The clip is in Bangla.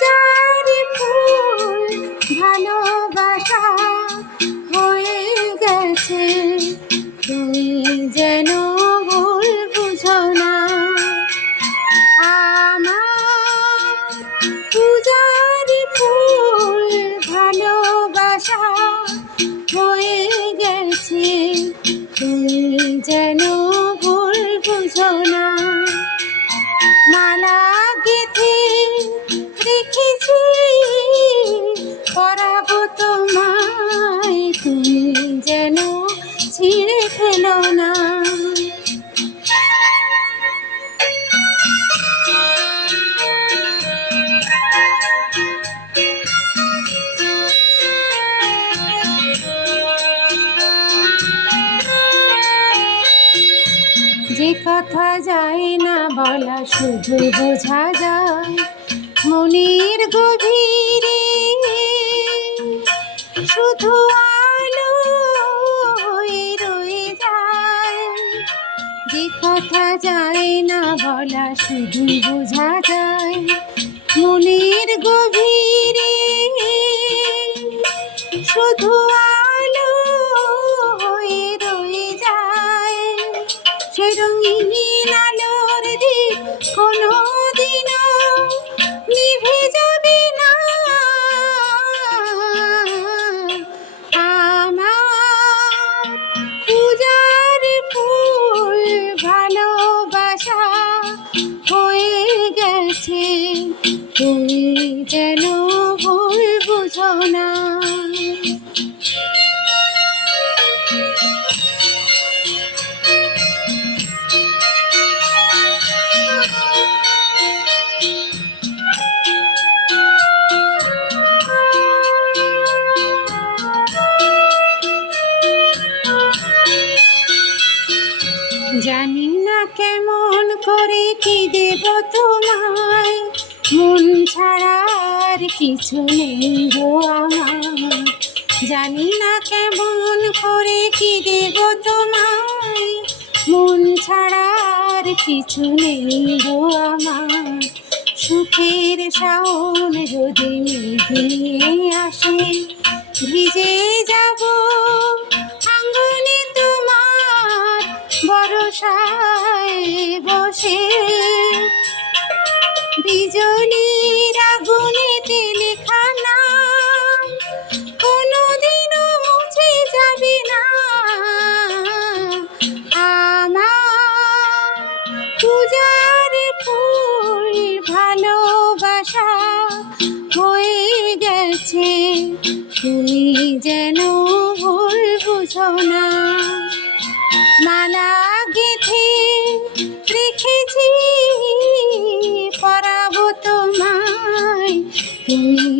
পূজার রেখেছি পরাবো তোমায়, তুমি যেন ছিঁড়ে ফেলো না। যে কথা যায় না বলা, শুধু বোঝা যায়। মনের গভীরে শুধু আলো হয়ে রয়ে যায়। যে কথা যায় না বলা শুধু বোঝা যায়। মনের গভীরে শুধু আলো হয়ে রয়ে যায়। সে রঙিন আলোর তুমি যেন ভুল বুঝো না। জানি না কেমন করে কি দেব তোমায়। মন ছাড়ার কিছু নেই গো আমার। জানি না কেমন করে কি দেব তোমায়। মন ছাড়ার কিছু নেই গো আমার। সুখের শাওন যদি মেঘিয়ে আসে, ভিজে যাব আঙ্গনে তোমার। বরসায় বসে বিজলির আগুনেতে লেখা নাম কোনোদিনও মুছে যাবে না আমার। পূজার ফুল ভালোবাসা হয়ে গেছে, তুমি যেন ভুল বুঝো না। মালা গেথে রেখেছি পরাবো তোমায় তুমি যেন